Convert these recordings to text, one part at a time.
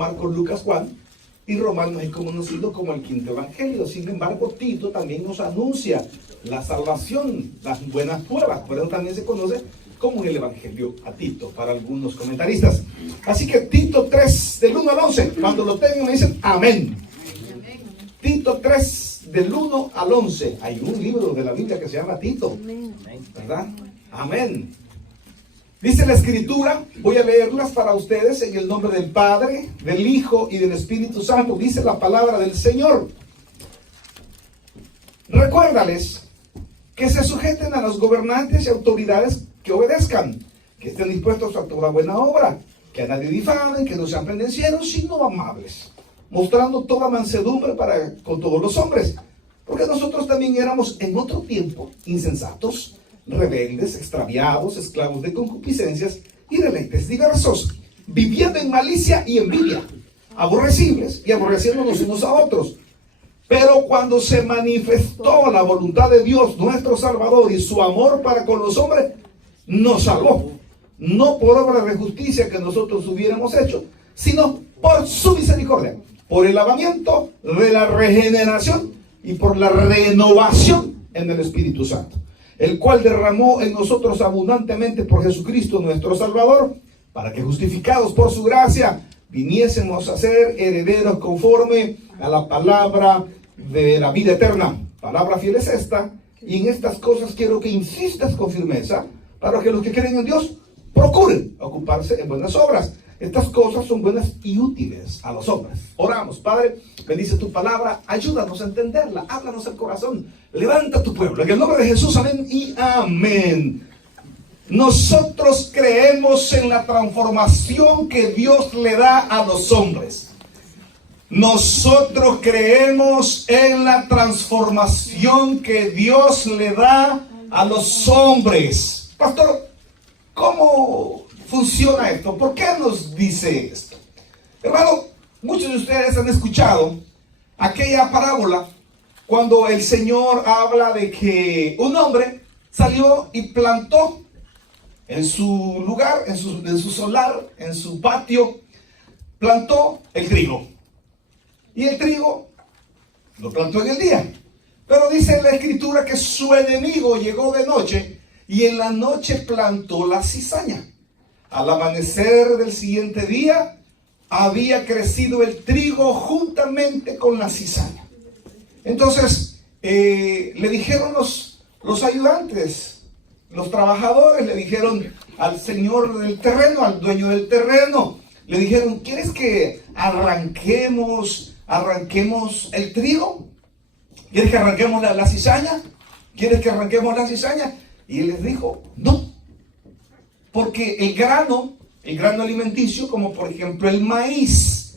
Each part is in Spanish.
Marcos, Lucas, Juan, y Romanos es conocido como el quinto evangelio. Sin embargo, Tito también nos anuncia la salvación, las buenas nuevas. Por eso también se conoce como el evangelio a Tito, para algunos comentaristas. Así que Tito 3, del 1 al 11, cuando lo tengan me dicen amén. Tito 3, del 1 al 11. Hay un libro de la Biblia que se llama Tito, ¿verdad? Amén. Dice la Escritura, voy a leerlas para ustedes en el nombre del Padre, del Hijo y del Espíritu Santo. Dice la palabra del Señor. Recuérdales que se sujeten a los gobernantes y autoridades, que obedezcan, que estén dispuestos a toda buena obra, que a nadie difamen, que no sean pendencieros, sino amables, mostrando toda mansedumbre para con todos los hombres, porque nosotros también éramos en otro tiempo insensatos, rebeldes, extraviados, esclavos de concupiscencias y deleites diversos, viviendo en malicia y envidia, aborrecibles y aborreciéndonos unos a otros. Pero cuando se manifestó la voluntad de Dios, nuestro Salvador, y su amor para con los hombres, nos salvó, no por obra de justicia que nosotros hubiéramos hecho, sino por su misericordia, por el lavamiento de la regeneración y por la renovación en el Espíritu Santo, el cual derramó en nosotros abundantemente por Jesucristo nuestro Salvador, para que justificados por su gracia viniésemos a ser herederos conforme a la palabra de la vida eterna. Palabra fiel es esta, y en estas cosas quiero que insistas con firmeza, para que los que creen en Dios procuren ocuparse en buenas obras. Estas cosas son buenas y útiles a los hombres. Oramos. Padre, bendice tu palabra, ayúdanos a entenderla, háblanos el corazón, levanta tu pueblo. En el nombre de Jesús, amén y amén. Nosotros creemos en la transformación que Dios le da a los hombres. Nosotros creemos en la transformación que Dios le da a los hombres. Pastor, ¿cómo funciona esto? ¿Por qué nos dice esto? Hermano, muchos de ustedes han escuchado aquella parábola cuando el Señor habla de que un hombre salió y plantó en su lugar, en su solar, en su patio, plantó el trigo. Y el trigo lo plantó en el día. Pero dice en la Escritura que su enemigo llegó de noche y en la noche plantó la cizaña. Al amanecer del siguiente día había crecido el trigo juntamente con la cizaña. Entonces le dijeron los ayudantes, los trabajadores, le dijeron al señor del terreno, al dueño del terreno, le dijeron: ¿quieres que arranquemos el trigo? ¿Quieres que arranquemos la cizaña? ¿Quieres que arranquemos la cizaña? Y él les dijo: no, porque el grano alimenticio, como por ejemplo el maíz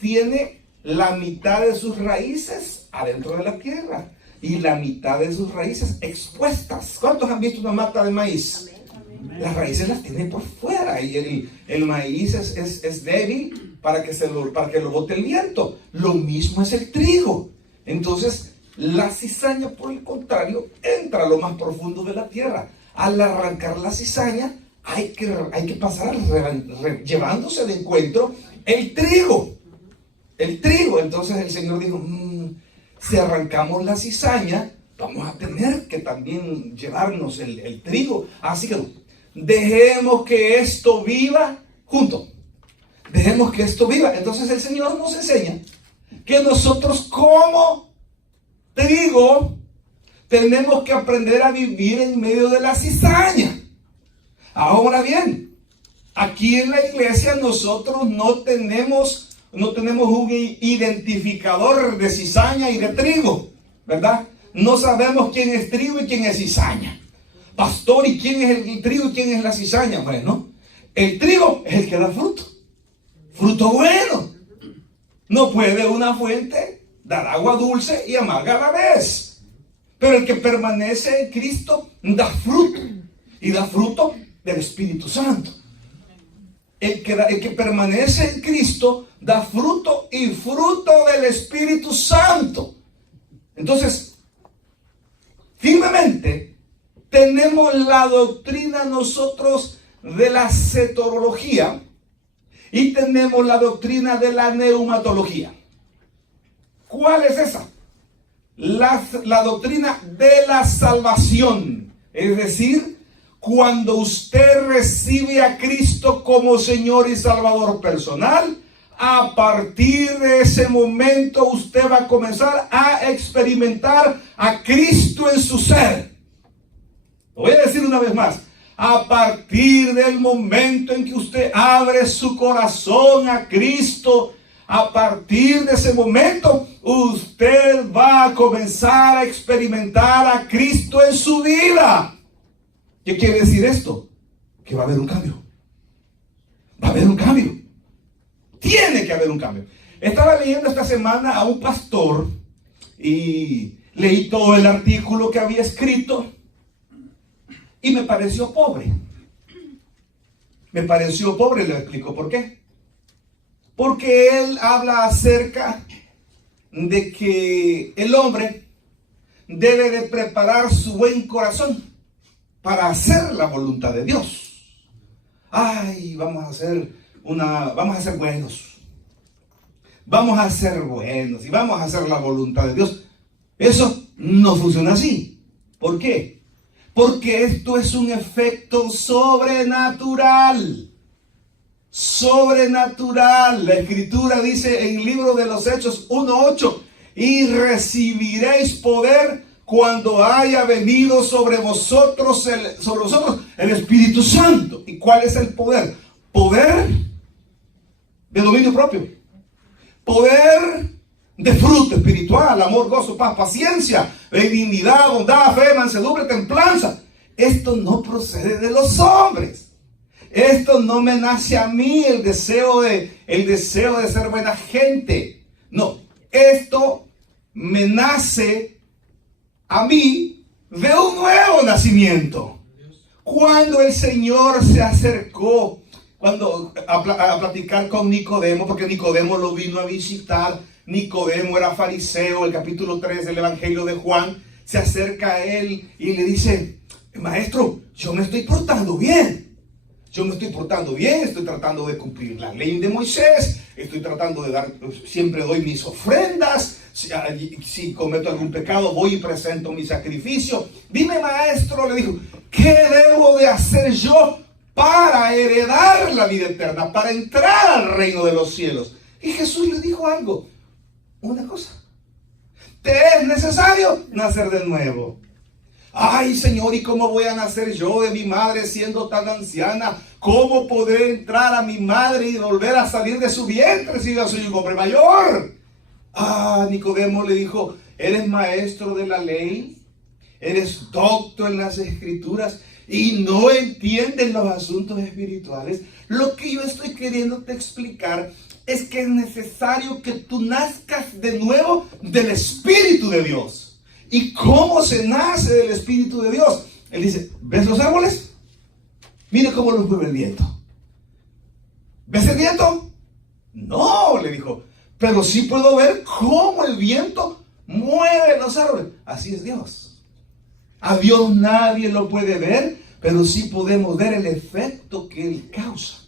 tiene la mitad de sus raíces adentro de la tierra y la mitad de sus raíces expuestas. ¿Cuántos han visto una mata de maíz? Las raíces las tiene por fuera y el maíz es débil para que lo bote el viento. Lo mismo es el trigo. Entonces la cizaña, por el contrario, entra a lo más profundo de la tierra. Al arrancar la cizaña hay que pasar llevándose de encuentro el trigo. Entonces el Señor dijo: si arrancamos la cizaña, vamos a tener que también llevarnos el trigo. Así que dejemos que esto viva junto. Dejemos que esto viva. Entonces el Señor nos enseña que nosotros como trigo tenemos que aprender a vivir en medio de la cizaña. Ahora bien, aquí en la iglesia nosotros no tenemos un identificador de cizaña y de trigo, ¿verdad? No sabemos quién es trigo y quién es cizaña. Pastor, ¿y quién es el trigo y quién es la cizaña? Bueno, el trigo es el que da fruto. Fruto bueno. No puede una fuente dar agua dulce y amarga a la vez. Pero el que permanece en Cristo da fruto. Y da fruto del Espíritu Santo. El que permanece en Cristo da fruto y fruto del Espíritu Santo. Entonces, firmemente tenemos la doctrina nosotros de la soterología, y tenemos la doctrina de la neumatología. ¿Cuál es esa? La doctrina de la salvación. Es decir, cuando usted recibe a Cristo como Señor y Salvador personal, a partir de ese momento usted va a comenzar a experimentar a Cristo en su ser. Lo voy a decir una vez más. A partir del momento en que usted abre su corazón a Cristo, a partir de ese momento usted va a comenzar a experimentar a Cristo en su vida. ¿Qué quiere decir esto? Que va a haber un cambio. Va a haber un cambio. Tiene que haber un cambio. Estaba leyendo esta semana a un pastor y leí todo el artículo que había escrito y me pareció pobre. Me pareció pobre, le explico por qué. Porque él habla acerca de que el hombre debe de preparar su buen corazón para hacer la voluntad de Dios. Ay, vamos a ser buenos. Vamos a ser buenos y vamos a hacer la voluntad de Dios. Eso no funciona así. ¿Por qué? Porque esto es un efecto sobrenatural. Sobrenatural. La Escritura dice en el libro de los Hechos 1:8: y recibiréis poder cuando haya venido sobre vosotros el Espíritu Santo. ¿Y cuál es el poder? Poder de dominio propio. Poder de fruto espiritual: amor, gozo, paz, paciencia, benignidad, bondad, fe, mansedumbre, templanza. Esto no procede de los hombres. Esto no me nace a mí el deseo de ser buena gente. No, esto me nace a mí de un nuevo nacimiento. Cuando el Señor se acercó a platicar con Nicodemo, porque Nicodemo lo vino a visitar. Nicodemo era fariseo. El capítulo 3 del Evangelio de Juan, se acerca a él y le dice: maestro, yo me estoy portando bien. Estoy tratando de cumplir la ley de Moisés, estoy tratando de siempre doy mis ofrendas, si cometo algún pecado voy y presento mi sacrificio. Dime, maestro, le dijo, ¿qué debo de hacer yo para heredar la vida eterna, para entrar al reino de los cielos? Y Jesús le dijo una cosa: te es necesario nacer de nuevo. Ay, Señor, ¿y cómo voy a nacer yo de mi madre siendo tan anciana? ¿Cómo podré entrar a mi madre y volver a salir de su vientre si yo soy un hombre mayor? Nicodemo le dijo: eres maestro de la ley, eres docto en las escrituras y no entiendes los asuntos espirituales. Lo que yo estoy queriéndote explicar es que es necesario que tú nazcas de nuevo del Espíritu de Dios. ¿Y cómo se nace del Espíritu de Dios? Él dice: ¿ves los árboles? Mira cómo los mueve el viento. ¿Ves el viento? No, le dijo, pero sí puedo ver cómo el viento mueve los árboles. Así es Dios. A Dios nadie lo puede ver, pero sí podemos ver el efecto que Él causa.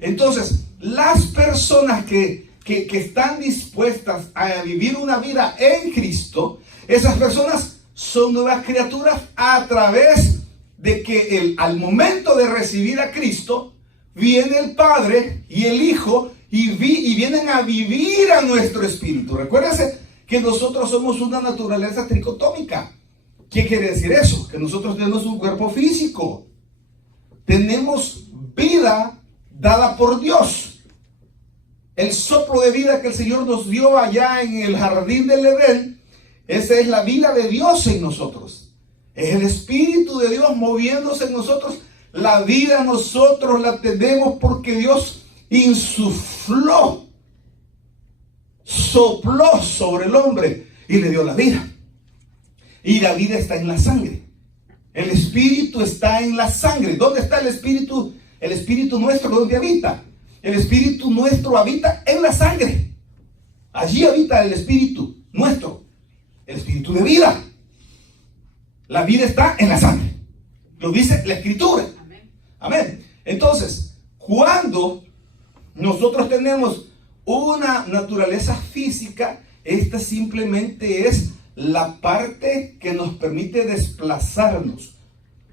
Entonces, las personas que están dispuestas a vivir una vida en Cristo, esas personas son nuevas criaturas a través de que al momento de recibir a Cristo, viene el Padre y el Hijo y vienen a vivir a nuestro espíritu. Recuérdense que nosotros somos una naturaleza tricotómica. ¿Qué quiere decir eso? Que nosotros tenemos un cuerpo físico. Tenemos vida dada por Dios. El soplo de vida que el Señor nos dio allá en el jardín del Edén, esa es la vida de Dios en nosotros. Es el Espíritu de Dios moviéndose en nosotros. La vida nosotros la tenemos porque Dios insufló, sopló sobre el hombre y le dio la vida. Y la vida está en la sangre. El Espíritu está en la sangre. ¿Dónde está el Espíritu? El Espíritu nuestro, ¿dónde habita? El Espíritu nuestro habita en la sangre. Allí habita el Espíritu nuestro, el Espíritu de vida. La vida está en la sangre. Lo dice la Escritura. Amén. Entonces, cuando nosotros tenemos una naturaleza física. Esta simplemente es la parte que nos permite desplazarnos.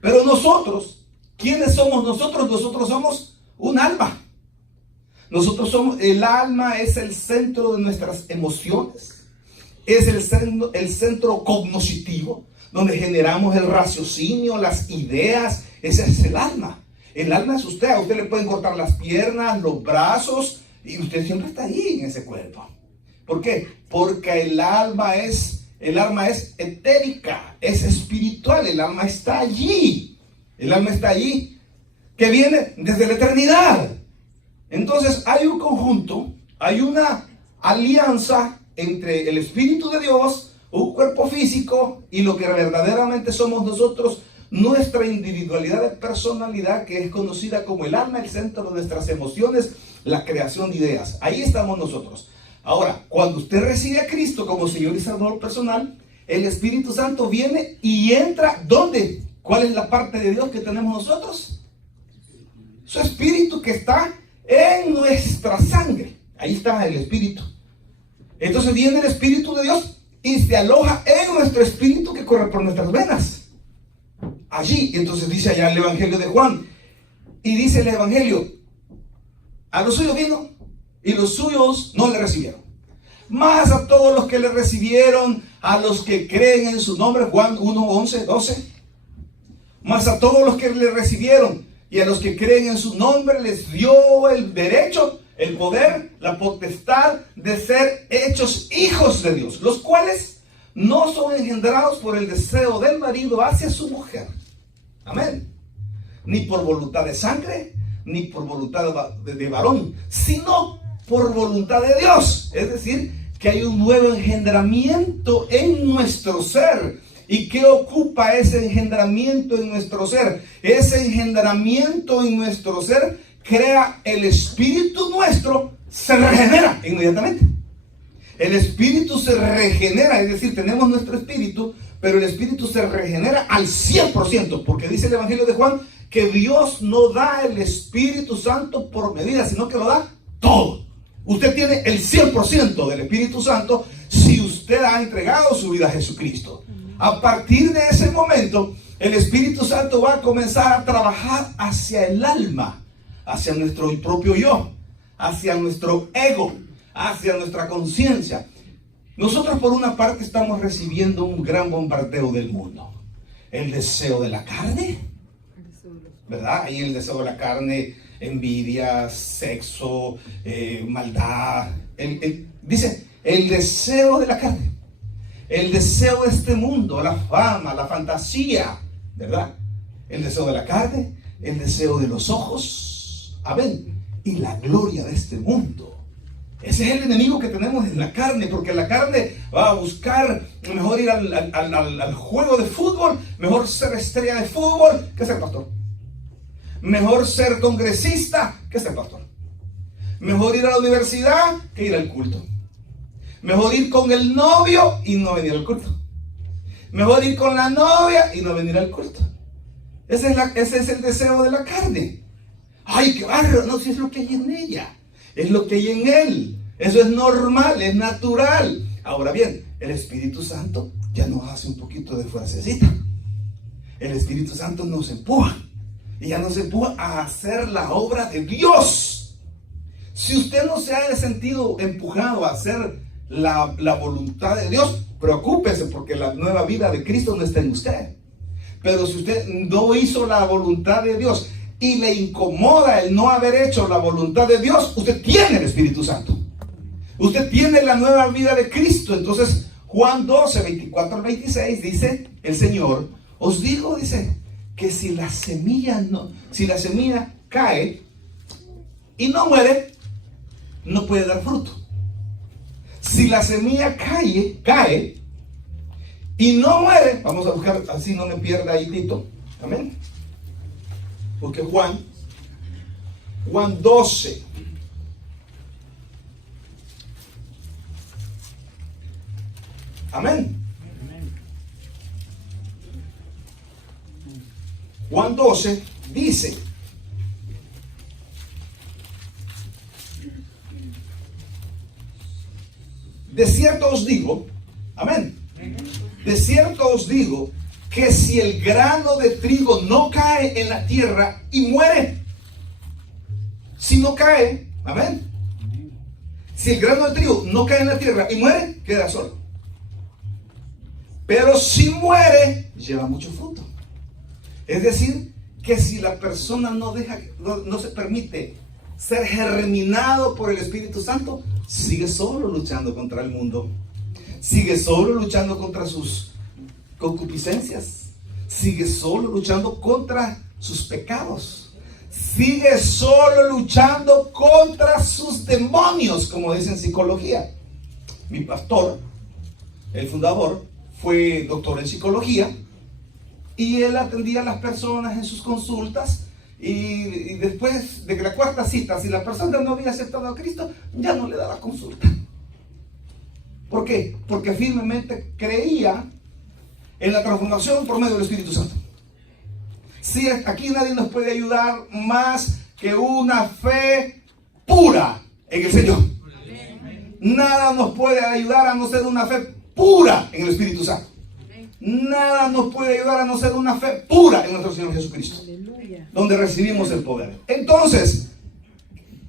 Pero nosotros, ¿quiénes somos nosotros? Nosotros somos un alma. Nosotros somos, el alma es el centro de nuestras emociones. Es el centro cognoscitivo, donde generamos el raciocinio, las ideas. Ese es el alma. El alma es usted. A usted le pueden cortar las piernas, los brazos, y usted siempre está ahí en ese cuerpo. ¿Por qué? Porque el alma es etérica, es espiritual. El alma está allí. El alma está allí, que viene desde la eternidad. Entonces hay un conjunto, hay una alianza entre el Espíritu de Dios, un cuerpo físico, y lo que verdaderamente somos nosotros, nuestra individualidad de personalidad, que es conocida como el alma, el centro de nuestras emociones, la creación de ideas. Ahí estamos nosotros. Ahora, cuando usted recibe a Cristo como Señor y Salvador personal, el Espíritu Santo viene y entra. ¿Dónde? ¿Cuál es la parte de Dios que tenemos nosotros? Su Espíritu, que está en nuestra sangre. Ahí está el Espíritu. Entonces viene el Espíritu de Dios y se aloja en nuestro espíritu que corre por nuestras venas. Allí, entonces dice allá el Evangelio de Juan, y dice el Evangelio: a los suyos vino y los suyos no le recibieron. Mas a todos los que le recibieron, a los que creen en su nombre, Juan 1, 11, 12. Mas a todos los que le recibieron y a los que creen en su nombre les dio el derecho, el poder, la potestad de ser hechos hijos de Dios, los cuales no son engendrados por el deseo del marido hacia su mujer. Amén. Ni por voluntad de sangre, ni por voluntad de varón, sino por voluntad de Dios. Es decir, que hay un nuevo engendramiento en nuestro ser. ¿Y qué ocupa ese engendramiento en nuestro ser? Ese engendramiento en nuestro ser crea el espíritu nuestro, se regenera inmediatamente. El espíritu se regenera, es decir, tenemos nuestro espíritu, pero el espíritu se regenera al 100%, porque dice el Evangelio de Juan que Dios no da el Espíritu Santo por medida, sino que lo da todo. Usted tiene el 100% del Espíritu Santo si usted ha entregado su vida a Jesucristo. A partir de ese momento, el Espíritu Santo va a comenzar a trabajar hacia el alma, hacia nuestro propio yo, hacia nuestro ego, hacia nuestra conciencia. Nosotros por una parte estamos recibiendo un gran bombardeo del mundo. El deseo de la carne, ¿verdad? Ahí el deseo de la carne, envidia, sexo, maldad. Dice, el deseo de la carne. El deseo de este mundo, la fama, la fantasía, ¿verdad? El deseo de la carne, el deseo de los ojos, amén, y la gloria de este mundo. Ese es el enemigo que tenemos en la carne, porque la carne va a buscar mejor ir al juego de fútbol, mejor ser estrella de fútbol que ser pastor. Mejor ser congresista que ser pastor. Mejor ir a la universidad que ir al culto. Mejor ir con el novio y no venir al culto. Mejor ir con la novia y no venir al culto. Ese es el deseo de la carne. Ay, qué bárbaro. No, si es lo que hay en ella, es lo que hay en él. Eso es normal, es natural. Ahora bien, el Espíritu Santo ya nos hace un poquito de fuercecita. El Espíritu Santo nos empuja. Y ya nos empuja a hacer la obra de Dios. Si usted no se ha sentido empujado a hacer la voluntad de Dios, preocúpese, porque la nueva vida de Cristo no está en usted. Pero si usted no hizo la voluntad de Dios y le incomoda el no haber hecho la voluntad de Dios, usted tiene el Espíritu Santo. Usted tiene la nueva vida de Cristo. Entonces Juan 12, 24 al 26 dice el Señor: os digo, dice, que si la semilla cae y no muere, no puede dar fruto. Si la semilla cae y no muere, vamos a buscar, así no me pierda ahí Tito, amén. Porque Juan 12, amén. Juan 12 dice: de cierto os digo, amén, de cierto os digo, que si el grano de trigo no cae en la tierra y muere, si no cae, amén, si el grano de trigo no cae en la tierra y muere, queda solo. Pero si muere, lleva mucho fruto. Es decir, que si la persona no se permite ser germinado por el Espíritu Santo, sigue solo luchando contra el mundo, sigue solo luchando contra sus concupiscencias, sigue solo luchando contra sus pecados, sigue solo luchando contra sus demonios, como dicen en psicología. Mi pastor, el fundador, fue doctor en psicología y él atendía a las personas en sus consultas. Y después de la cuarta cita, si la persona no había aceptado a Cristo, ya no le daba consulta. ¿Por qué? Porque firmemente creía en la transformación por medio del Espíritu Santo. Sí, aquí nadie nos puede ayudar más que una fe pura en el Señor. Nada nos puede ayudar a no ser una fe pura en el Espíritu Santo. Nada nos puede ayudar a no ser una fe pura en nuestro Señor Jesucristo, donde recibimos el poder. Entonces,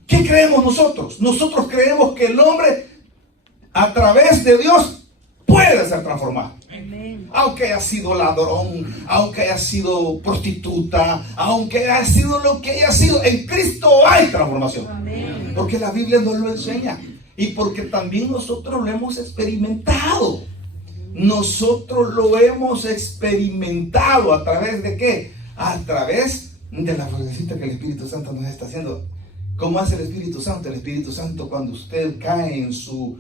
¿qué creemos nosotros? Nosotros creemos que el hombre, a través de Dios, puede ser transformado. Amén. Aunque haya sido ladrón, aunque haya sido prostituta, aunque haya sido lo que haya sido, en Cristo hay transformación. Amén. Porque la Biblia nos lo enseña y porque también nosotros lo hemos experimentado. Nosotros lo hemos experimentado. ¿A través de qué? A través de la pruebecita que el Espíritu Santo nos está haciendo. ¿Cómo hace el Espíritu Santo? El Espíritu Santo, cuando usted cae en su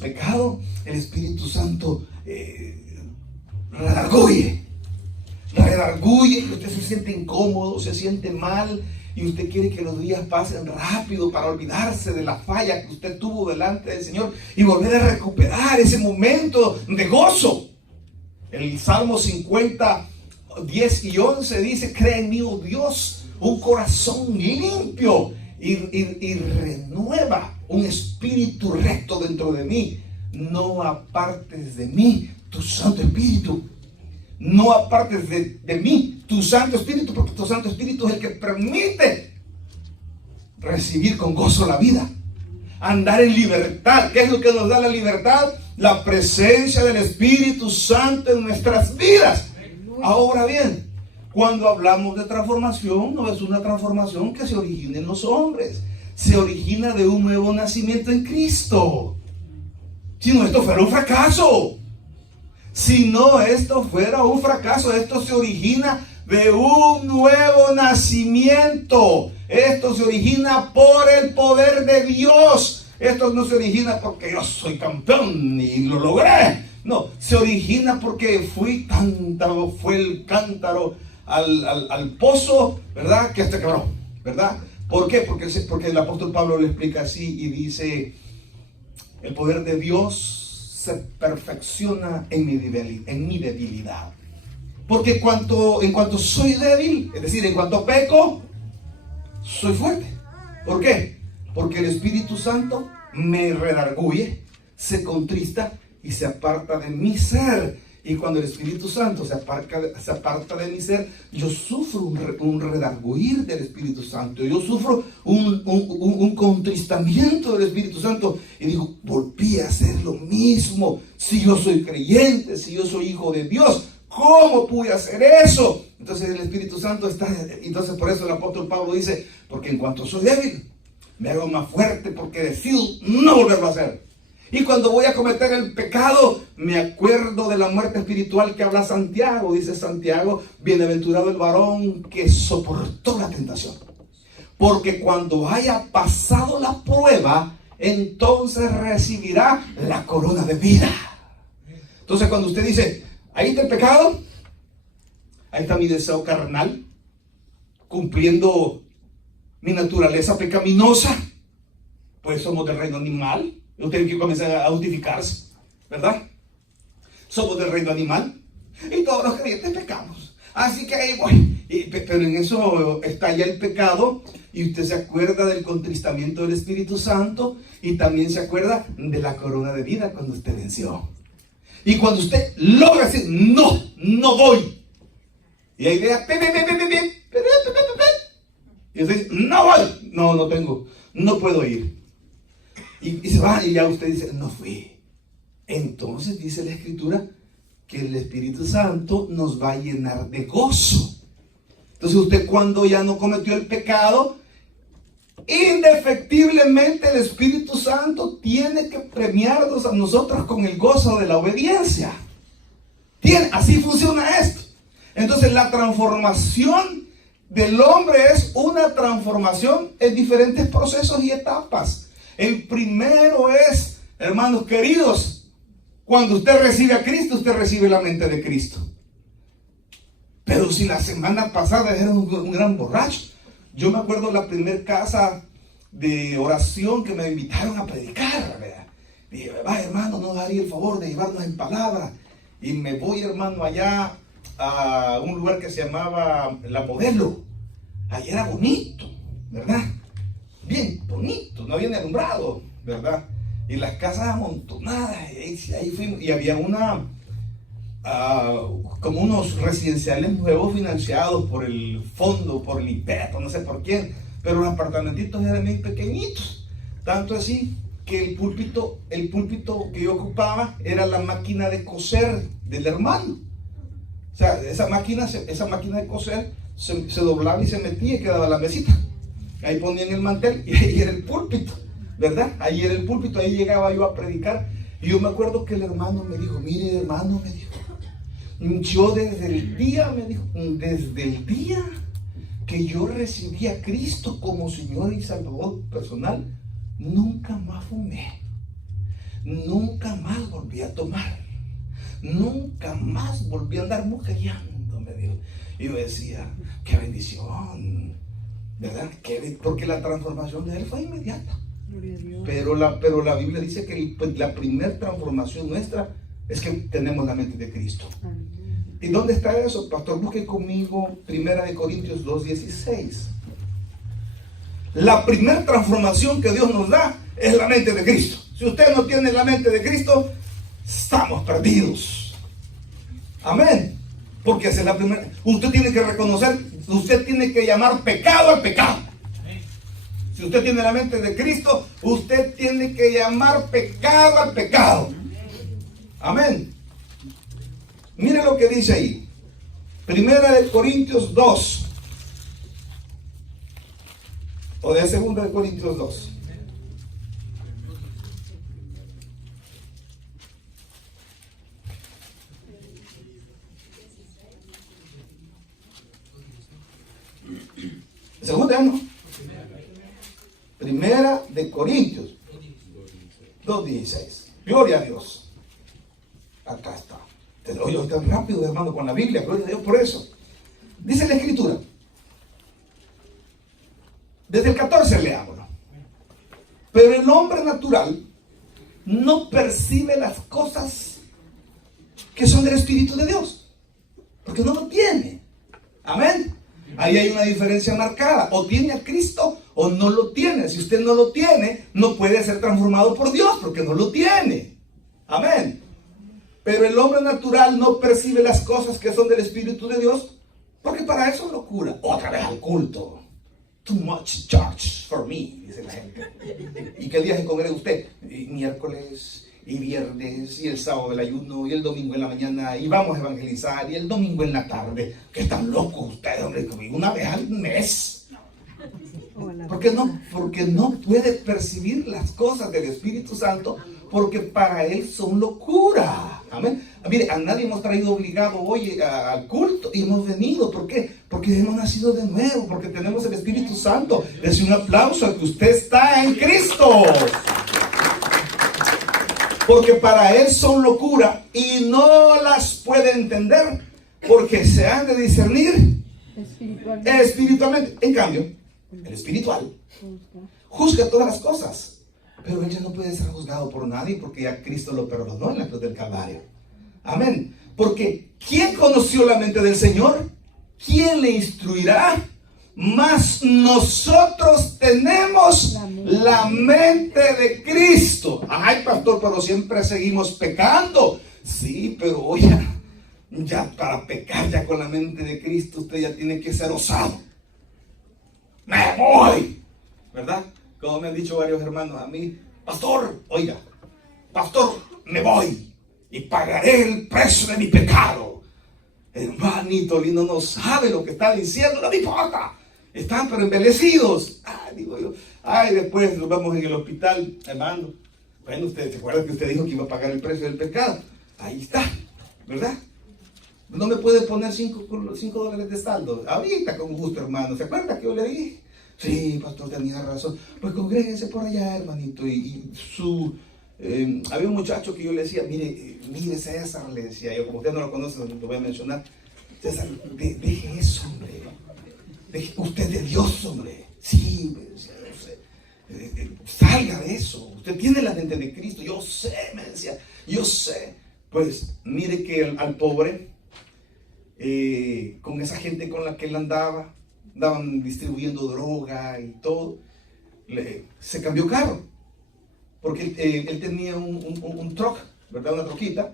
pecado, el Espíritu Santo redarguye, y usted se siente incómodo, se siente mal, y usted quiere que los días pasen rápido para olvidarse de la falla que usted tuvo delante del Señor y volver a recuperar ese momento de gozo. El Salmo 50, 10 y 11 dice: crea en mí, oh Dios, un corazón limpio y renueva un espíritu recto dentro de mí. No apartes de mí tu Santo Espíritu. No apartes de mí tu Santo Espíritu, porque tu Santo Espíritu es el que permite recibir con gozo la vida, andar en libertad. ¿Qué es lo que nos da la libertad? La presencia del Espíritu Santo en nuestras vidas. Ahora bien, cuando hablamos de transformación, no es una transformación que se origina en los hombres, se origina de un nuevo nacimiento en Cristo. Si no, esto fuera un fracaso. Si no, esto fuera un fracaso. Esto se origina de un nuevo nacimiento. Esto se origina por el poder de Dios. Esto no se origina porque yo soy campeón y lo logré. No, se origina porque fue el cántaro al pozo, ¿verdad? Que hasta quebró, ¿verdad? ¿Por qué? Porque el apóstol Pablo le explica así y dice: el poder de Dios se perfecciona en mi debilidad. Porque en cuanto soy débil, es decir, en cuanto peco, soy fuerte. ¿Por qué? Porque el Espíritu Santo me redarguye, se contrista y se aparta de mi ser. Y cuando el Espíritu Santo se aparta de mi ser, yo sufro un redarguir del Espíritu Santo. Yo sufro un contristamiento del Espíritu Santo. Y digo, volví a hacer lo mismo. Si yo soy creyente, si yo soy hijo de Dios, ¿cómo pude hacer eso? Entonces el Espíritu Santo está... Entonces por eso el apóstol Pablo dice: porque en cuanto soy débil, me hago más fuerte, porque decido no volverlo a hacer. Y cuando voy a cometer el pecado, me acuerdo de la muerte espiritual que habla Santiago. Dice Santiago: bienaventurado el varón que soportó la tentación, porque cuando haya pasado la prueba, entonces recibirá la corona de vida. Entonces cuando usted dice: ahí está el pecado, ahí está mi deseo carnal, cumpliendo mi naturaleza pecaminosa, pues somos del reino animal. No tienen que comenzar a justificarse, ¿verdad? Somos del reino animal y todos los creyentes pecamos. Así que ahí voy. Pero en eso está ya el pecado, y usted se acuerda del contristamiento del Espíritu Santo, y también se acuerda de la corona de vida cuando usted venció. Y cuando usted logra decir, no, no voy. Y ahí vea, y usted dice, no voy, no tengo, no puedo ir. Y se va, y ya usted dice, no fui. Entonces dice la Escritura que el Espíritu Santo nos va a llenar de gozo. Entonces usted, cuando ya no cometió el pecado, indefectiblemente el Espíritu Santo tiene que premiarnos a nosotros con el gozo de la obediencia. Así funciona esto. Entonces la transformación del hombre es una transformación en diferentes procesos y etapas. El primero es, hermanos queridos, cuando usted recibe a Cristo, usted recibe la mente de Cristo. Pero si la semana pasada era un gran borracho. Yo me acuerdo la primera casa de oración que me invitaron a predicar, ¿verdad? Dije, va, hermano, nos haría el favor de llevarnos en palabra. Y me voy, hermano, allá a un lugar que se llamaba La Modelo. Allí era bonito, ¿verdad? Bien bonito, no había ni alumbrado, ¿verdad? Y las casas amontonadas, y ahí fuimos, y había como unos residenciales nuevos financiados por el fondo, por el IPEP, no sé por quién, pero los apartamentitos eran bien pequeñitos, tanto así que el púlpito que yo ocupaba era la máquina de coser del hermano. O sea, esa máquina de coser se doblaba y se metía y quedaba la mesita. Ahí ponían el mantel y ahí era el púlpito, ¿verdad? Ahí era el púlpito, ahí llegaba yo a predicar. Y yo me acuerdo que el hermano me dijo, mire, hermano, me dijo, yo desde el día que yo recibí a Cristo como Señor y Salvador personal, nunca más fumé, nunca más volví a tomar, nunca más volví a andar mujeriando, me dijo. Y yo decía, qué bendición, ¿verdad? Porque la transformación de él fue inmediata. Pero la Biblia dice que la primera transformación nuestra es que tenemos la mente de Cristo. ¿Y dónde está eso, pastor? Busque conmigo 1 Corintios 2:16. La primera transformación que Dios nos da es la mente de Cristo. Si usted no tiene la mente de Cristo, estamos perdidos. Amén. Porque esa es la primera. Usted tiene que reconocer, usted tiene que llamar pecado al pecado. Si usted tiene la mente de Cristo, usted tiene que llamar pecado al pecado. Amén. Mire lo que dice ahí. 1 Corintios 2. O de 2 Corintios 2. Segunda, ¿no? 1 Corintios 2:16. Gloria a Dios. Acá está. Te lo oigo tan rápido, hermano, con la Biblia. Gloria a Dios por eso. Dice la Escritura. Desde el 14 leámoslo. Pero el hombre natural no percibe las cosas que son del Espíritu de Dios, porque no lo tiene. Amén. Ahí hay una diferencia marcada. O tiene a Cristo o no lo tiene. Si usted no lo tiene, no puede ser transformado por Dios, porque no lo tiene. Amén. Pero el hombre natural no percibe las cosas que son del Espíritu de Dios, porque para eso es locura. Otra vez al culto. Too much church for me, dice la gente. ¿Y qué día se congrega usted? Y miércoles y viernes, y el sábado el ayuno, y el domingo en la mañana, y vamos a evangelizar, y el domingo en la tarde. ¿Qué tan locos ustedes, hombre? Una vez al mes. ¿Por qué no? Porque no puede percibir las cosas del Espíritu Santo, porque para él son locura. Amén. Mire, a nadie hemos traído obligado hoy al culto y hemos venido. ¿Por qué? Porque hemos nacido de nuevo, porque tenemos el Espíritu Santo. Es un aplauso a que usted está en Cristo. Porque para él son locura y no las puede entender, porque se han de discernir espiritualmente. En cambio, el espiritual juzga todas las cosas. Pero él ya no puede ser juzgado por nadie, porque ya Cristo lo perdonó en la cruz del Calvario. Amén. Porque ¿quién conoció la mente del Señor? ¿quién le instruirá? Mas nosotros tenemos la mente de Cristo. Ay, pastor, pero siempre seguimos pecando. Sí, pero oye, ya para pecar ya con la mente de Cristo, usted ya tiene que ser osado. Me voy, ¿verdad? Como me han dicho varios hermanos a mí, pastor, oiga, pastor, me voy y pagaré el precio de mi pecado. Hermanito lindo, no sabe lo que está diciendo, no me importa. Están pero embelecidos. Digo yo. Después nos vamos en el hospital, hermano. Bueno, usted se acuerda que usted dijo que iba a pagar el precio del pecado. Ahí está, ¿verdad? No me puede poner $5 de saldo. Ahorita con gusto, hermano. ¿Se acuerda que yo le dije? Sí, pastor, tenía razón. Pues congréguese por allá, hermanito. Había un muchacho que yo le decía, mire César, le decía yo, como usted no lo conoce, lo voy a mencionar. César, deje eso, hombre. Usted es de Dios, hombre. Sí, me decía, yo sé. Salga de eso. Usted tiene la mente de Cristo. Yo sé, me decía. Yo sé. Pues mire que al pobre, con esa gente con la que él andaba, andaban distribuyendo droga y todo, se cambió carro. Porque él tenía un truck, ¿verdad? Una troquita.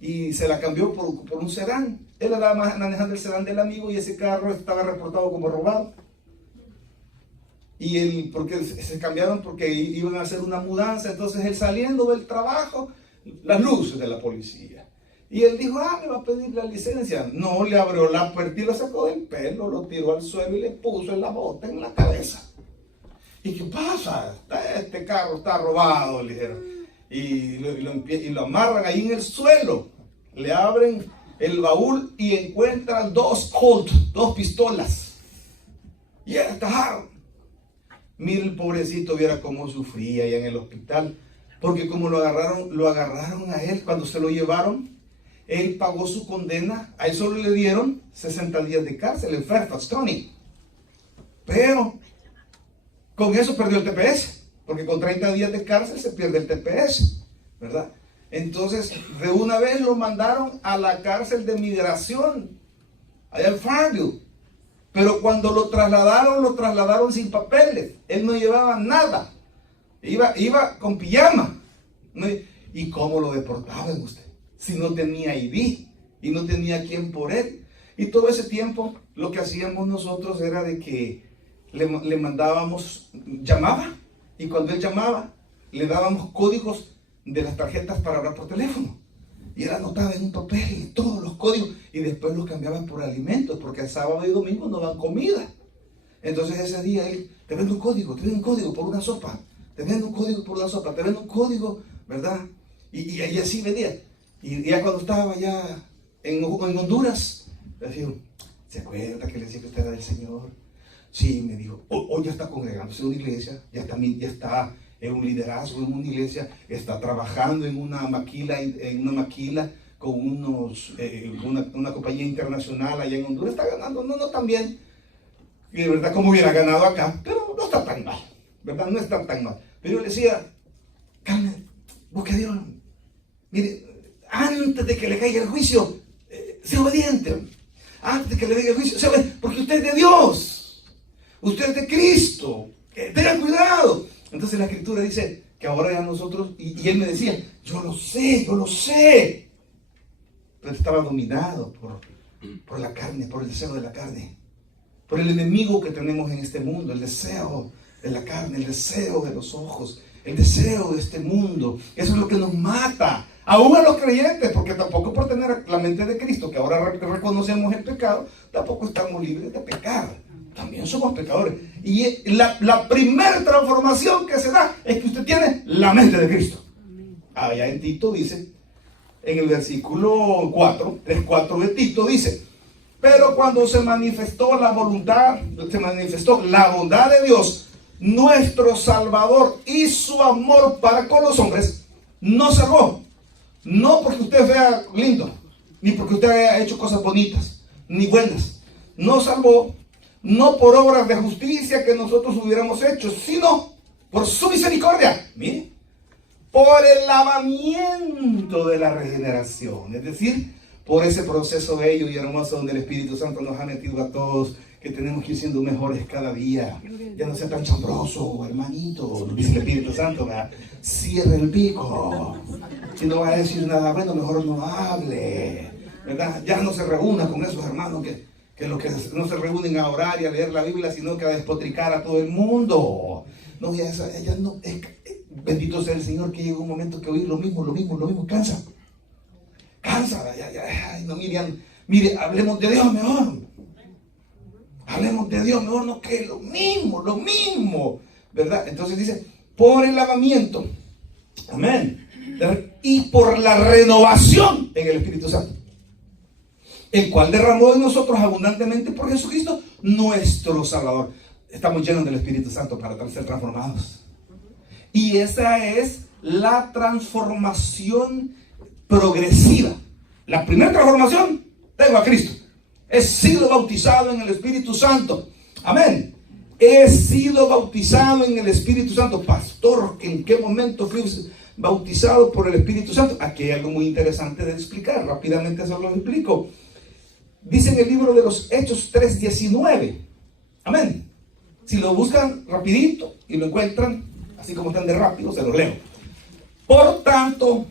Y se la cambió por un sedán. Él andaba manejando el sedán del amigo y ese carro estaba reportado como robado. Porque se cambiaron porque iban a hacer una mudanza. Entonces él saliendo del trabajo, las luces de la policía. Y él dijo, me va a pedir la licencia. No, le abrió la puerta y lo sacó del pelo, lo tiró al suelo y le puso la bota en la cabeza. ¿Y qué pasa? Este carro está robado, le dijeron. Y lo amarran ahí en el suelo. Le abren el baúl y encuentran 2 Colt, 2 pistolas. Y él está. Mira el pobrecito, viera cómo sufría allá en el hospital. Porque como lo agarraron a él cuando se lo llevaron, él pagó su condena. A él solo le dieron 60 días de cárcel en Fairfax County. Pero con eso perdió el TPS. Porque con 30 días de cárcel se pierde el TPS, ¿verdad? Entonces, de una vez lo mandaron a la cárcel de migración, allá en Farmville. Pero cuando lo trasladaron sin papeles. Él no llevaba nada. Iba con pijama. ¿Y cómo lo deportaban usted? Si no tenía ID y no tenía quien por él. Y todo ese tiempo lo que hacíamos nosotros era de que le mandábamos, llamaba. Y cuando él llamaba, le dábamos códigos de las tarjetas para hablar por teléfono. Y él anotaba en un papel todos los códigos y después los cambiaban por alimentos, porque el sábado y domingo no dan comida. Entonces ese día él, te vendo un código por una sopa, te vendo un código por una sopa, te vendo un código, ¿verdad? Y así venía. Y ya cuando estaba ya en Honduras, le decía, ¿se acuerda que le decía que usted era del Señor? Sí, me dijo, hoy ya está congregándose en una iglesia, ya está en un liderazgo en una iglesia, está trabajando en una maquila con una compañía internacional allá en Honduras, está ganando, no tan bien, de verdad como hubiera ganado acá, pero no está tan mal, ¿verdad? No está tan mal. Pero yo le decía, Carmen, busque a Dios, mire, antes de que le caiga el juicio, sea obediente, antes de que le caiga el juicio, sea obediente, porque usted es de Dios. Usted es de Cristo. Tenga cuidado. Entonces la Escritura dice que ahora ya nosotros, y él me decía, yo lo sé. Pero estaba dominado por la carne, por el deseo de la carne. Por el enemigo que tenemos en este mundo, el deseo de la carne, el deseo de los ojos, el deseo de este mundo. Eso es lo que nos mata. Aún a los creyentes, porque tampoco por tener la mente de Cristo, que ahora reconocemos el pecado, tampoco estamos libres de pecar. También somos pecadores. Y la primera transformación que se da es que usted tiene la mente de Cristo. Allá en Tito dice, en el versículo 3:4 de Tito dice, pero cuando se manifestó la bondad de Dios, nuestro Salvador, y su amor para con los hombres, nos salvó. No porque usted sea lindo, ni porque usted haya hecho cosas bonitas, ni buenas. Nos salvó no por obras de justicia que nosotros hubiéramos hecho, sino por su misericordia. Mire, por el lavamiento de la regeneración, es decir, por ese proceso bello y hermoso donde el Espíritu Santo nos ha metido a todos, que tenemos que ir siendo mejores cada día. Ya no sea tan chambroso, hermanito, dice el Espíritu Santo, ¿verdad? Cierre el pico. Si no va a decir nada bueno, mejor no hable, ¿verdad? Ya no se reúna con esos hermanos que los que no se reúnen a orar y a leer la Biblia, sino que a despotricar a todo el mundo. No, ya no, bendito sea el Señor, que llega un momento que oír lo mismo, cansa, ay, no, mire, hablemos de Dios mejor, no que lo mismo, ¿verdad? Entonces dice, por el lavamiento, amén, y por la renovación en el Espíritu Santo, el cual derramó en nosotros abundantemente por Jesucristo, nuestro Salvador. Estamos llenos del Espíritu Santo para ser transformados. Y esa es la transformación progresiva. La primera transformación, tengo a Cristo. He sido bautizado en el Espíritu Santo. Amén. He sido bautizado en el Espíritu Santo. Pastor, ¿en qué momento fui bautizado por el Espíritu Santo? Aquí hay algo muy interesante de explicar. Rápidamente se lo explico. Dice en el libro de los Hechos 3:19. Amén. Si lo buscan rapidito y lo encuentran, así como están de rápido, se los leo. Por tanto,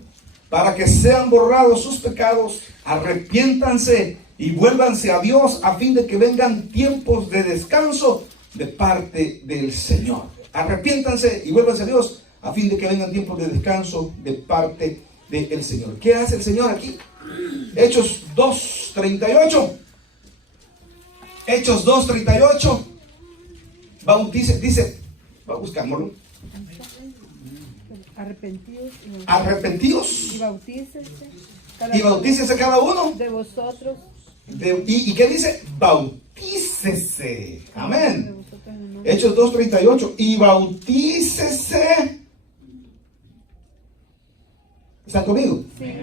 para que sean borrados sus pecados, arrepiéntanse y vuélvanse a Dios, a fin de que vengan tiempos de descanso de parte del Señor. Arrepiéntanse y vuélvanse a Dios, a fin de que vengan tiempos de descanso de parte del Señor. ¿Qué hace el Señor aquí? Hechos 2:38. Hechos 2:38. Dice, va a buscámoslo. Arrepentíos y bautícese cada uno de vosotros. ¿Y qué dice? Bautícese. Amén. Hechos 2:38. Y bautícese. ¿Están conmigo? Sí.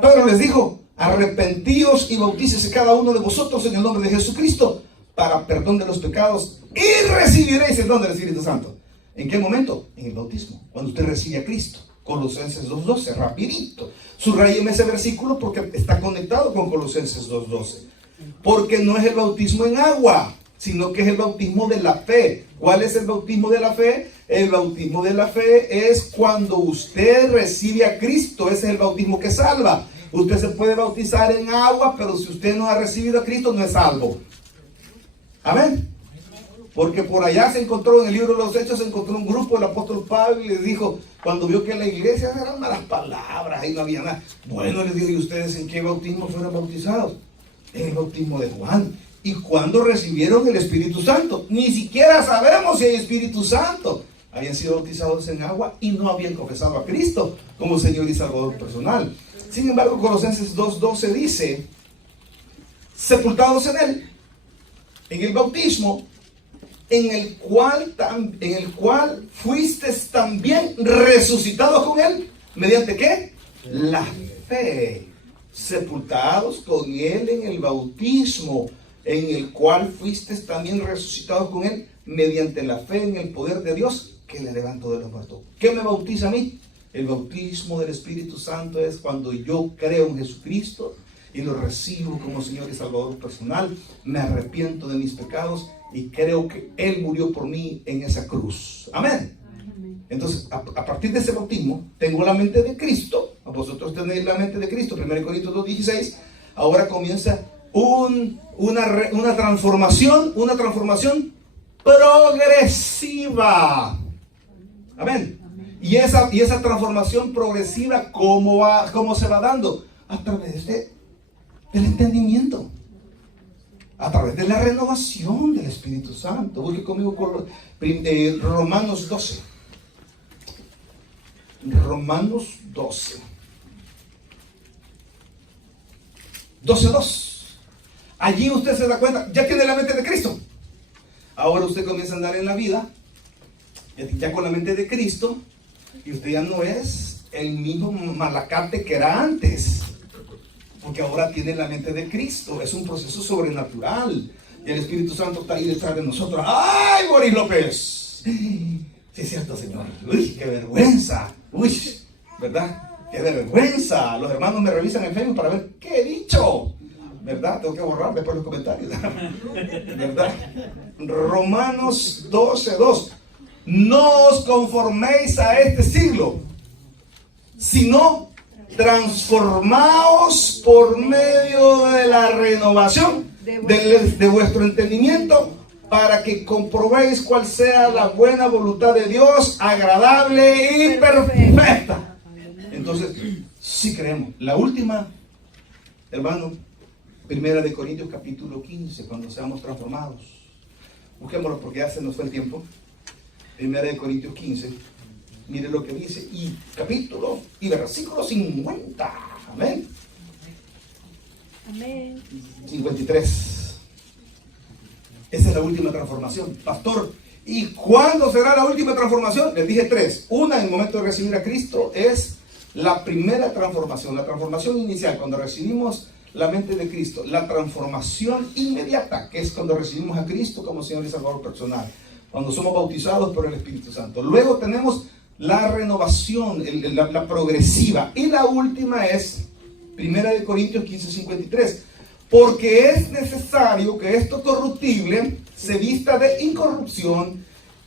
Pedro les dijo, arrepentíos y bautícese cada uno de vosotros en el nombre de Jesucristo para perdón de los pecados y recibiréis el don del Espíritu Santo. ¿En qué momento? En el bautismo, cuando usted recibe a Cristo. Colosenses 2:12, rapidito. Subrayeme ese versículo porque está conectado con Colosenses 2:12. Porque no es el bautismo en agua, sino que es el bautismo de la fe. ¿Cuál es el bautismo de la fe? El bautismo de la fe es cuando usted recibe a Cristo. Ese es el bautismo que salva. Usted se puede bautizar en agua, pero si usted no ha recibido a Cristo, no es salvo. Amén. Porque por allá se encontró, en el libro de los Hechos, se encontró un grupo del apóstol Pablo y les dijo, cuando vio que en la iglesia eran malas palabras y no había nada. Bueno, les digo, ¿y ustedes en qué bautismo fueron bautizados? En el bautismo de Juan. ¿Y cuándo recibieron el Espíritu Santo? Ni siquiera sabemos si hay Espíritu Santo. Habían sido bautizados en agua y no habían confesado a Cristo como Señor y Salvador personal. Sin embargo, Colosenses 2:12 dice, sepultados en Él, en el bautismo, en el cual fuisteis también resucitados con Él. ¿Mediante qué? La fe. Sepultados con Él en el bautismo, en el cual fuisteis también resucitados con Él, mediante la fe en el poder de Dios que le levantó de los muertos. ¿Qué me bautiza a mí? El bautismo del Espíritu Santo es cuando yo creo en Jesucristo y lo recibo como Señor y Salvador personal, me arrepiento de mis pecados y creo que Él murió por mí en esa cruz. Amén. Entonces, a partir de ese bautismo, tengo la mente de Cristo. Vosotros tenéis la mente de Cristo, 1 Corintios 2:16. Ahora comienza una transformación progresiva. Amén. Y esa transformación progresiva, ¿cómo se va dando? A través del entendimiento, a través de la renovación del Espíritu Santo. Busque conmigo con Romanos 12. Romanos 12. 12:2. Allí usted se da cuenta, ya tiene la mente de Cristo. Ahora usted comienza a andar en la vida, ya con la mente de Cristo, y usted ya no es el mismo malacate que era antes, porque ahora tiene la mente de Cristo. Es un proceso sobrenatural, y el Espíritu Santo está ahí detrás de nosotros. ¡Ay, Boris López! Sí, es cierto, Señor. Uy, qué vergüenza. Uy, ¿verdad? ¡Qué vergüenza! Los hermanos me revisan en Facebook para ver qué he dicho. ¿Verdad? Tengo que borrar después los comentarios. ¿Verdad? Romanos 12:2. No os conforméis a este siglo, sino transformaos por medio de la renovación de vuestro entendimiento, para que comprobéis cuál sea la buena voluntad de Dios, agradable y perfecta. Entonces, sí creemos. La última, hermano, 1 Corintios capítulo 15, cuando seamos transformados. Busquémoslo porque ya se nos fue el tiempo. 1 Corintios 15. Mire lo que dice, y capítulo y versículo 50. Amén. Amén. 53. Esa es la última transformación. Pastor, ¿y cuándo será la última transformación? Les dije 3. Una, en el momento de recibir a Cristo, es la primera transformación. La transformación inicial, cuando recibimos la mente de Cristo. La transformación inmediata, que es cuando recibimos a Cristo como Señor y Salvador personal. Cuando somos bautizados por el Espíritu Santo. Luego tenemos la renovación, la progresiva. Y la última es 1 Corintios 15:53. Porque es necesario que esto corruptible se vista de incorrupción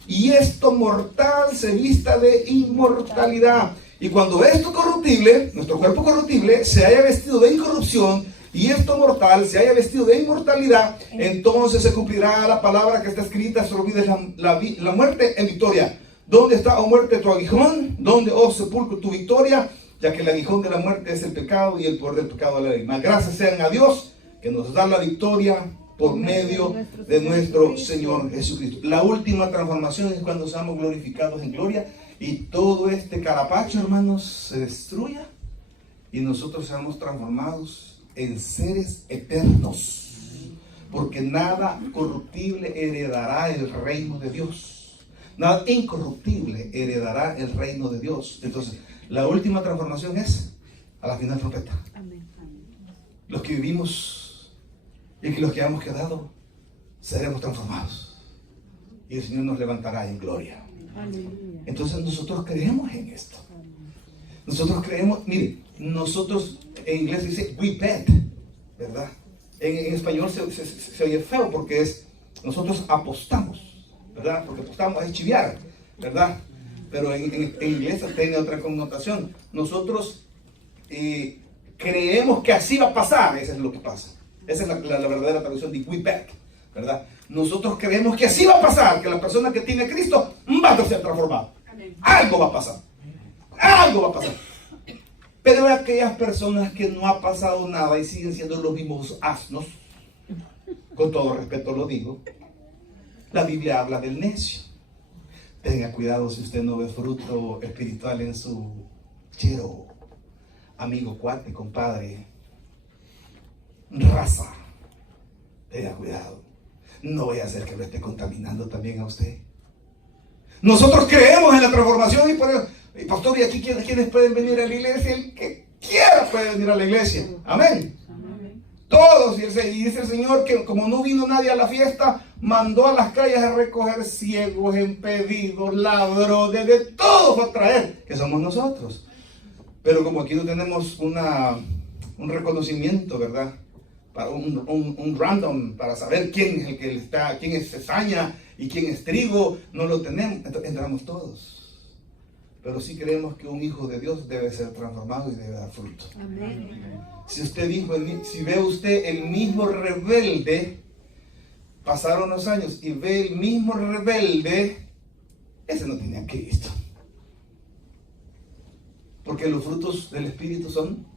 y esto mortal se vista de inmortalidad. Y cuando esto corruptible, nuestro cuerpo corruptible, se haya vestido de incorrupción y esto mortal se haya vestido de inmortalidad, entonces se cumplirá la palabra que está escrita: sobre la muerte en victoria. ¿Dónde está, oh muerte, tu aguijón? ¿Dónde, oh sepulcro, tu victoria? Ya que el aguijón de la muerte es el pecado y el poder del pecado la ley. Mas gracias sean a Dios que nos da la victoria por medio de nuestro Señor Jesucristo. La última transformación es cuando seamos glorificados en gloria y todo este carapacho, hermanos, se destruya y nosotros seamos transformados en seres eternos. Porque nada corruptible heredará el reino de Dios. Nada incorruptible heredará el reino de Dios. Entonces, la última transformación es a la final trompeta. Los que vivimos y que los que hemos quedado seremos transformados y el Señor nos levantará en gloria. Entonces nosotros creemos en esto. Nosotros creemos, mire, nosotros en inglés dice we bet, ¿verdad? En español se oye feo porque es nosotros apostamos, ¿verdad? Porque apostamos es chiviar, ¿verdad? Pero en inglés tiene otra connotación. Nosotros creemos que así va a pasar. Eso es lo que pasa. Esa es la verdadera traducción de we bet, ¿verdad? Nosotros creemos que así va a pasar, que la persona que tiene a Cristo va a ser transformada. Algo va a pasar. Algo va a pasar. Pero aquellas personas que no ha pasado nada y siguen siendo los mismos asnos, con todo respeto lo digo, la Biblia habla del necio. Tenga cuidado si usted no ve fruto espiritual en su chero, amigo, cuate, compadre, raza. Tenga cuidado. No vaya a ser que lo esté contaminando también a usted. Nosotros creemos en la transformación y por eso, pastor, ¿y aquí quiénes pueden venir a la iglesia? El que quiera puede venir a la iglesia. Amén. Todos. Y dice el Señor que como no vino nadie a la fiesta, mandó a las calles a recoger ciegos, impedidos, ladrones, de todos a traer, que somos nosotros. Pero como aquí no tenemos un reconocimiento, ¿verdad? Para un random, para saber quién es el que está, quién es cizaña y quién es trigo, no lo tenemos. Entonces, entramos todos. Pero sí creemos que un hijo de Dios debe ser transformado y debe dar fruto. Amén. Si ve usted el mismo rebelde, pasaron los años y ve el mismo rebelde, ese no tenía Cristo. Porque los frutos del Espíritu son,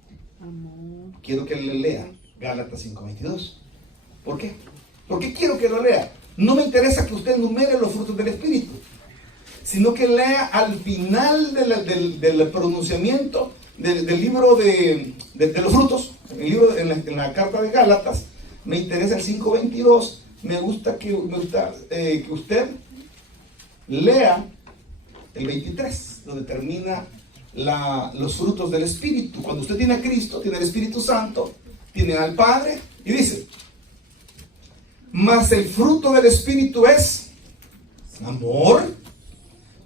quiero que le lea Gálatas 5:22. ¿Por qué? ¿Por qué quiero que lo lea? No me interesa que usted enumere los frutos del Espíritu, sino que lea al final del pronunciamiento del libro de los frutos, el libro en la carta de Gálatas. Me interesa el 5:22. Me gusta que usted lea el 23, donde termina los frutos del Espíritu. Cuando usted tiene a Cristo, tiene el Espíritu Santo, tiene al Padre, y dice: mas el fruto del Espíritu es amor,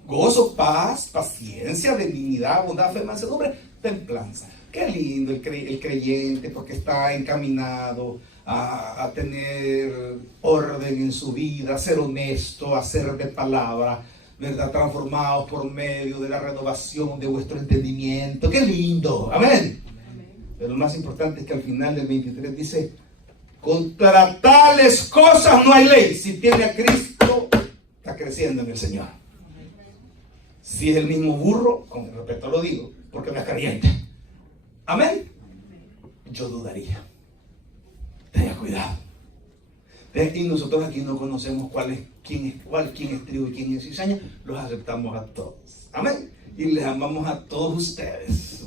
gozo, paz, paciencia, benignidad, bondad, fe, mansedumbre, templanza. Qué lindo el creyente, porque está encaminado a tener orden en su vida, a ser honesto, a ser de palabra, ¿verdad? Transformado por medio de la renovación de vuestro entendimiento. ¡Qué lindo! ¡Amén! Pero lo más importante es que al final del 23 dice: contra tales cosas no hay ley. Si tiene a Cristo, está creciendo en el Señor. Si es el mismo burro, con el respeto lo digo, porque no es creyente. ¿Amén? Yo dudaría. Tenga cuidado. Y nosotros aquí no conocemos quién es trigo y quién es cizaña. Los aceptamos a todos. Amén. Y les amamos a todos ustedes.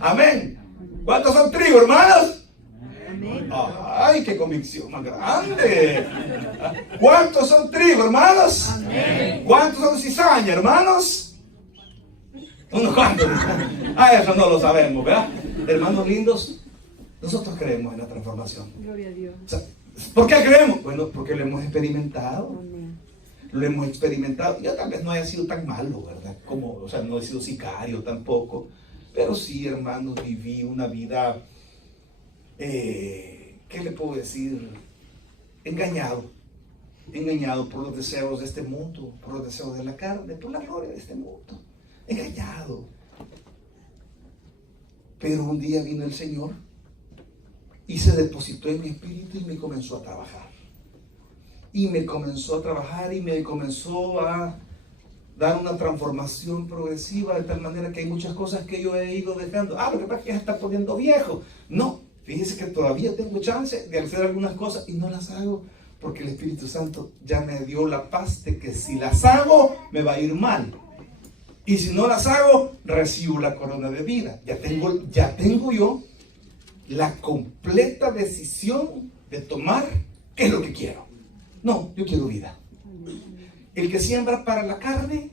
Amén. ¿Cuántos son trigo, hermanos? Amén. ¡Ay, qué convicción más grande! ¿Cuántos son trigo, hermanos? Amén. ¿Cuántos son cizaña, hermanos? Unos cuantos. Eso no lo sabemos, ¿verdad? Hermanos lindos, nosotros creemos en la transformación. Gloria a Dios. O sea, ¿por qué creemos? Bueno, porque lo hemos experimentado. Amén. Lo hemos experimentado. Yo tal vez no haya sido tan malo, ¿verdad? O sea, no he sido sicario tampoco. Pero sí, hermanos, viví una vida, ¿qué le puedo decir? Engañado por los deseos de este mundo, por los deseos de la carne, por la gloria de este mundo. Engañado. Pero un día vino el Señor y se depositó en mi espíritu y me comenzó a trabajar. Y me comenzó a trabajar y me comenzó a dar una transformación progresiva, de tal manera que hay muchas cosas que yo he ido dejando. Lo que pasa es que ya está poniendo viejo. No, fíjese que todavía tengo chance de hacer algunas cosas y no las hago porque el Espíritu Santo ya me dio la paz de que si las hago me va a ir mal. Y si no las hago, recibo la corona de vida. Ya tengo yo la completa decisión de tomar qué es lo que quiero. No, yo quiero vida. El que siembra para la carne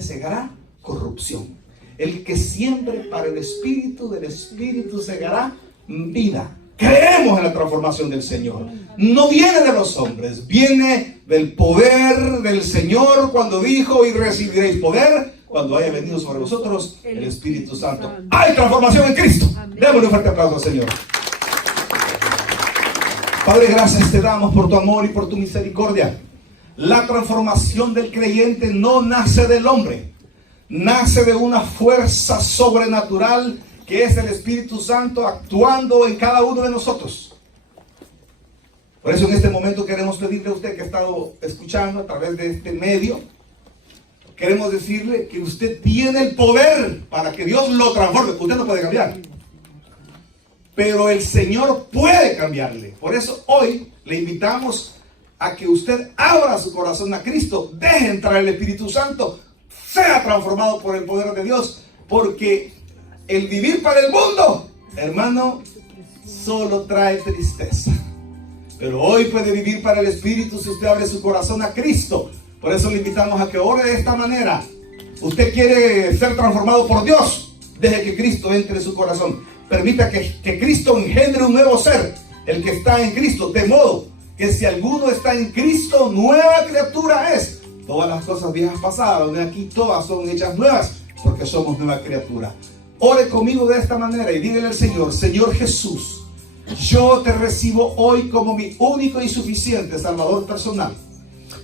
segará corrupción. El que siembre para el Espíritu, del Espíritu segará vida. Creemos en la transformación del Señor. No viene de los hombres, viene del poder del Señor cuando dijo: y recibiréis poder cuando haya venido sobre vosotros el Espíritu Santo. Hay transformación en Cristo. Démosle un fuerte aplauso al Señor. Padre, gracias te damos por tu amor y por tu misericordia. La transformación del creyente no nace del hombre, nace de una fuerza sobrenatural que es el Espíritu Santo actuando en cada uno de nosotros. Por eso en este momento queremos pedirle a usted que ha estado escuchando a través de este medio, queremos decirle que usted tiene el poder para que Dios lo transforme. Usted no puede cambiar, pero el Señor puede cambiarle. Por eso hoy le invitamos a que usted abra su corazón a Cristo, deje entrar el Espíritu Santo, sea transformado por el poder de Dios, porque el vivir para el mundo, hermano, solo trae tristeza. Pero hoy puede vivir para el Espíritu si usted abre su corazón a Cristo. Por eso le invitamos a que ore de esta manera. Usted quiere ser transformado por Dios, deje que Cristo entre en su corazón. Permita que Cristo engendre un nuevo ser, el que está en Cristo, de modo que si alguno está en Cristo, nueva criatura es. Todas las cosas viejas pasaron, aquí todas son hechas nuevas, porque somos nueva criatura. Ore conmigo de esta manera y dígale al Señor: Señor Jesús, yo te recibo hoy como mi único y suficiente Salvador personal.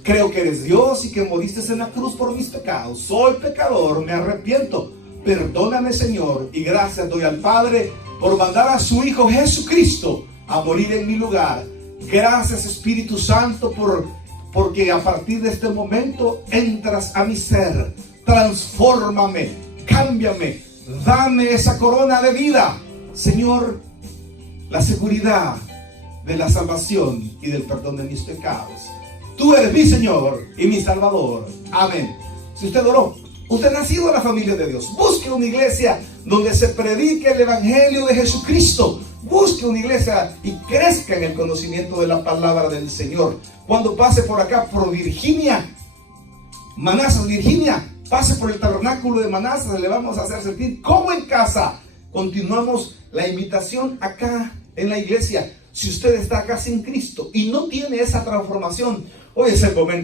Creo que eres Dios y que moriste en la cruz por mis pecados. Soy pecador, me arrepiento. Perdóname, Señor, y gracias doy al Padre por mandar a su Hijo Jesucristo a morir en mi lugar. Gracias, Espíritu Santo, porque a partir de este momento entras a mi ser. Transfórmame, cámbiame, dame esa corona de vida, Señor, la seguridad de la salvación y del perdón de mis pecados. Tú eres mi Señor y mi Salvador. Amén. Si usted oró, usted ha nacido en la familia de Dios. Busque una iglesia donde se predique el Evangelio de Jesucristo. Busque una iglesia y crezca en el conocimiento de la palabra del Señor. Cuando pase por acá, por Virginia, Manassas, Virginia, pase por el tabernáculo de Manassas, le vamos a hacer sentir como en casa. Continuamos la invitación acá en la iglesia. Si usted está acá sin Cristo y no tiene esa transformación, hoy es el momento.